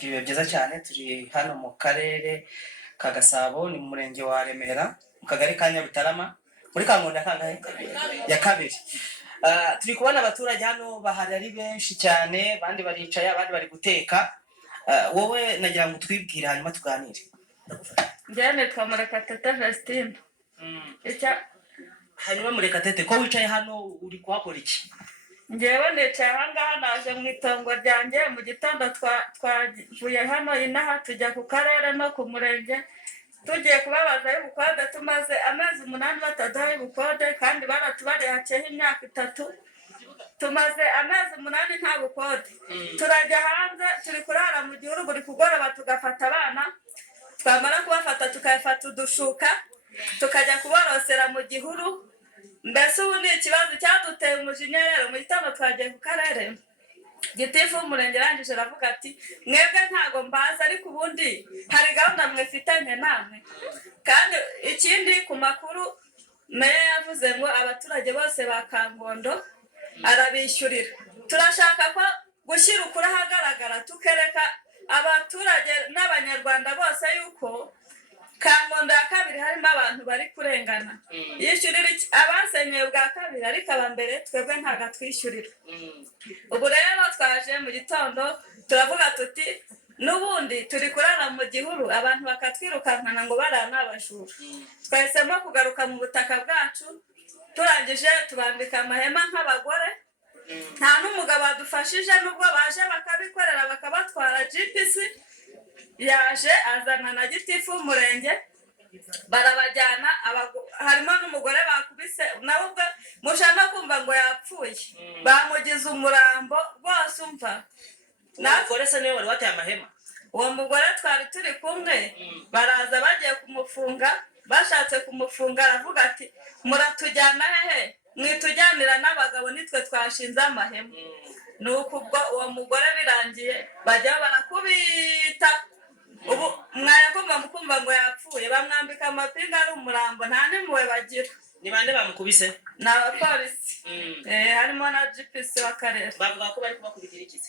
Ibihe byiza cyane turi hano mu karere ka Gasabo ni mu murenge wa Remera mu kagari ka Nyarutarama muri Kangondo kangahe ya kabiri. Turi kubona abaturage hano bahari ari benshi cyane, abandi baricaye abandi bari guteka. Wowe nagira ngo twibwire hanyuma tuganire. Njyane twamareka Teta Justine. Hanyuma Murekatete, ko wicaye hano uri kuhakora iki? Njyewe nicaye ahangaha naje mu itongo ryanjye mu gitondo twavuye hano inaha tujya ku karere no ku murenge tugiye kubabaza y'ubukode. Tumaze amezi 8 bataduha y'ubukode kandi baratubariye haciyeho imyaka 3. Tumaze amezi 8 nta bukode. Turajya hanze turi kurara mu gihuru buri kugoroba tugafata abana, twamara kubafata tukayafata udushuka tukajya kuborosera mu gihuru. Mbese ubu ni ikibazo cyaduteye umujinya. Rero mu gitondo twagiye ku karere, gitifu w'umurenge arangije aravuga ati mwebwe ntago mbaza ariko ubundi hari gahunda mwefitanye namwe. Kandi ikindi ku makuru meya yavuze ngo abaturage bose ba Kangondo arabishyurira. Turashaka ko gushyira ukuri ahagaragara tukereka abaturage n'abanyarwanda bose yuko Kangondo ya kabiri harimo abantu bari kurengana. Yishyurira abasenyeye bwa kabiri ariko abambere twebwe ntaga twishyurira. Ubu rero twaje mu gitondo turavuga tuti n'ubundi turi kurara mu gihuru abantu bakatwirukankana ngo barana abajura. Twahisemo kugaruka mu butaka bwacu, turangije tubambika amahema nk'abagore. Nta n'umugabo adufashije nubwo baje bakabikorera bakabatwara. GPC yaje azana na gitifu w'umurenge barabajyana. Harimo n'umugore bakubise nawe ubwo mushaka kumva ngo yapfuye, bamugize umurambo rwose. Umva Nagore se niwe wari wateye amahema? Uwo mugore twari turi kumwe baraza bagiye kumufunga. Bashatse kumufunga aravuga ati muratujyana hehe? Mwitujyanira n'abagabo nitwe twashinze amahema. Nuko ubwo uwo mugore birangiye bajya barakubita. Ubu mwayakumva mukumva ngo yapfuye, bamwambika amapinga ari umurambo, nta n'impuhwe bagira. Ni bande bamukubise? Ni abapolisi. Harimo na GPC w'akarere. Bavuga ko bari kubakubitira iki?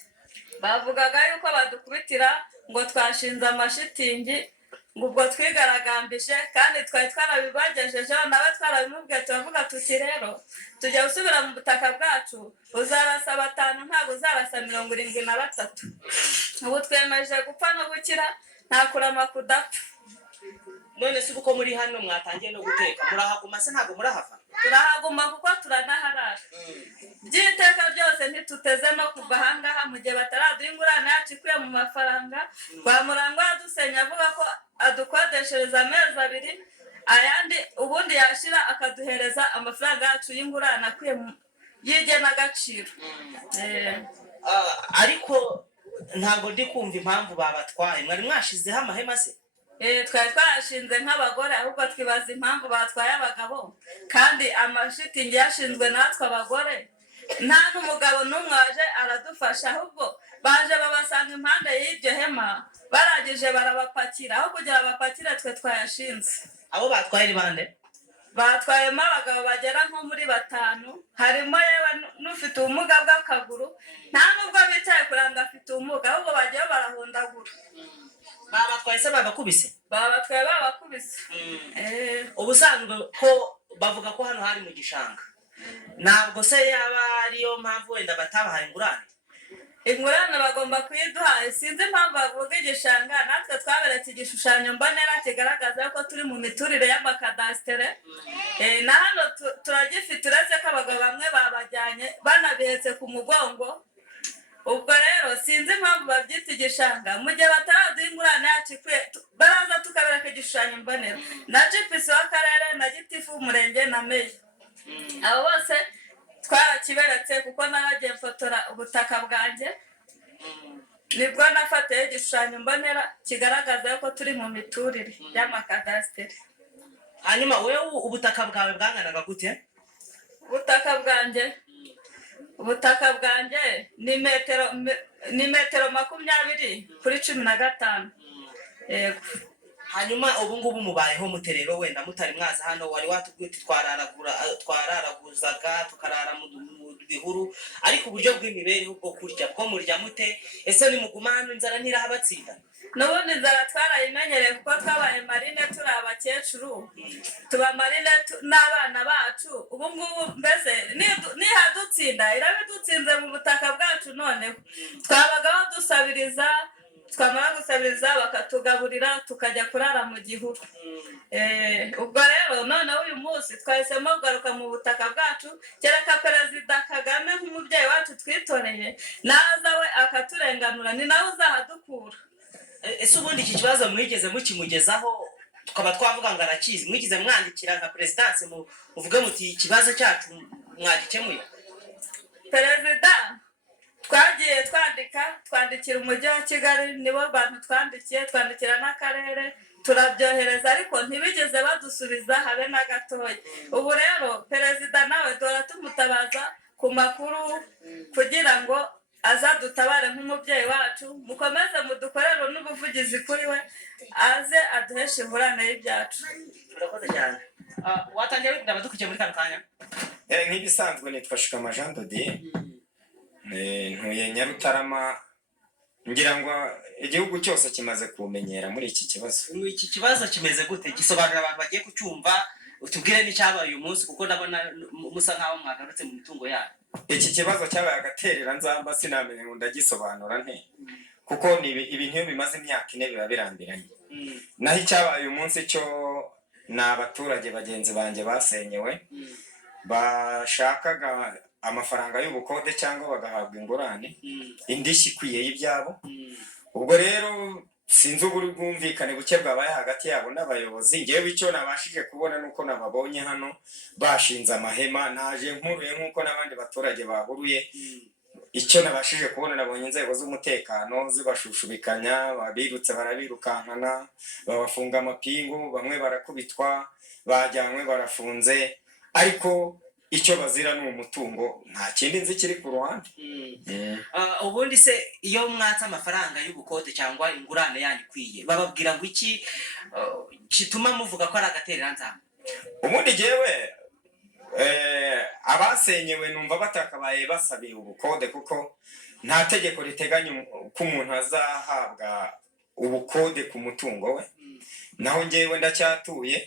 Bavugaga yuko badukubitira ngo twashinze amashitingi, ngo ubwo twigaragambije kandi twari twarabibagejejeho nawe twarabimubwiye. Turavuga tuti rero tujya gusubira mu butaka bwacu, uzarasa 5 ntabwo uzarasa 73. Ubu twemeje gupfa no gukira, nta kurama kudapfa. None se uko muri hano mwatangiye no guteka murahaguma se ntabwo murahava? Turahaguma kuko turanaharara. Byiteka byose ntituteze no kuva ahangaha mu gihe bataraduha ingurane yacu ikuye mu mafaranga. Rwamurangwa yadusenya avuga ko adukodeshereza amezi 2, ayandi ubundi yashira akaduhereza amafaranga yacu y'ingurane akuye y'Igenagaciro. Ariko ntabwo ndi kumva impamvu babatwaye. Mwari mwashizeho amahema se? Twari twashinze nk'abagore ahubwo twibaza impamvu batwaye abagabo kandi amashitingi yashinzwe natwe abagore. Nta n'umugabo n'umwe waje aradufasha, ahubwo baje babasanga impande y'iryo hema, barangije barabapakira. Aho kugira bapakire twe twayashinze. Abo batwaye ni bande? Batwayemo abagabo bagera nko muri 5. Harimo yewe n'ufite ubumuga bw'akaguru, nta nubwo bicaye kuranga afite ubumuga, ahubwo bagiye barahondagura. Babatwaye se babakubise? Babatwaye babakubise. Ubusanzwe ko bavuga ko hano hari mu gishanga, ntabwo se yaba ariyo mpamvu wenda batabahaye ingurane? Ingurane bagomba kuyiduha. Sinzi impamvu bavuga igishanga. Natwe twaberetse igishushanyo mbonera kigaragaza ko turi mu miturire y'amakadasitere. Na hano turagifite uretse ko abagabo bamwe babajyanye banabihetse ku mugongo. Ubwo rero sinzi impamvu babyita igishanga. Mu gihe bataraduha ingurane yacu ikuye baraza tukabereka igishushanyo mbonera na GPC w'akarere na gitifu w'umurenge na meya. Abo bose twarakiberetse kuko naragiye mfotora ubutaka bwanjye, nibwo nafatiye igishushanyo mbonera kigaragaza ko turi mu miturire y'amakadasitere. Hanyuma wewe ubutaka bwawe bwanganaga gute? Ubutaka bwanjye ni metero 20 kuri 15. Yego. hanyuma ubu ngubu mubayeho muterero wenda mutari mwaza hano wari watubwiye uti twararaguzaga tukarara mu bihuru ariko uburyo bw'imibereho bwo kurya bwo murya mute ese nimuguma hano inzara ntirahabatsinda n'ubundi inzara twarayimenyereye kuko twabaye marine turi abakecuru tuba marine n'abana bacu ubu ngubu mbese nihadutsinda irabidutsinze mu butaka bwacu noneho twabagaho dusabiriza twamara gusabiriza bakatugaburira tukajya kurara mu gihuru ubwo rero noneho uyu munsi twahisemo kugaruka mu butaka bwacu kereka perezida Kagame nk'umubyeyi wacu twitoreye naza we akaturenganura ni nawe uzahadukura. Ese ubundi iki kibazo mwigeze mukimugezaho tukaba twavuga ngo arakizi mwigize mwandikira nka presidence muvuge muti ikibazo cyacu mwagikemuye? Perezida twagiye twandikira umujyi wa Kigali nibo bantu twandikira n'akarere turabyohereza ariko ntibigeze badusubiza habe na gatoya. Ubu rero perezida nawe dora tumutabaza ku makuru kugira ngo azadutabare nk'umubyeyi wacu mukomeze mudukorere n'ubuvugizi kuri we aze aduheshe ingurane y'ibyacu. Urakoze cyane. Watangiye wikunda badukurikiye muri kano kanya? Nk'ibisanzwe nitwa Shikama Jean de Dieu. Ntuye Nyarutarama ngira ngo igihugu cyose kimaze kumenyera muri iki kibazo. Iki kibazo kimeze gute? Gisobanura abantu bagiye kucyumva utubwire n'icyabaye uyu munsi kuko ndabona musa nkaho mwagarutse mu mitungo yayo. Iki kibazo cyabaye agaterera nzamba sinamenye ngo ndagisobanura nte kuko ni ibintu bimaze imyaka 4 biba birambiranye. Naho icyabaye uyu munsi cyo n'abaturage bagenzi banje basenyewe bashakaga amafaranga y'ubukode cyangwa bagahabwa ingurane indishyi ikwiye y'ibyabo. Ubwo rero sinzi uburi bwumvikane buke bwabaye hagati yabo n'abayobozi. Ngewe icyo nabashije kubona nuko nababonye hano bashinze amahema naje nkuruye nkuko n'abandi baturage bahuruye. Icyo nabashije kubona nabonye inzego z'umutekano zibashushubikanya babirutse barabirukankana babafunga amapingu bamwe barakubitwa bajyanywe barafunze ariko icyo bazira ni umutungo nta kindi nzi kiri ku ruhande. Ubundi se iyo mwatse amafaranga y'ubukode cyangwa ingurane yanyu ikwiye bababwira ngo iki kituma muvuga ko ari agaterera nzamba? Ubundi jewe abasenyewe numva batakabaye basabiye ubukode kuko nta tegeko riteganya ko umuntu azahabwa ubukode ku mutungo we. Naho ngewe ndacyatuye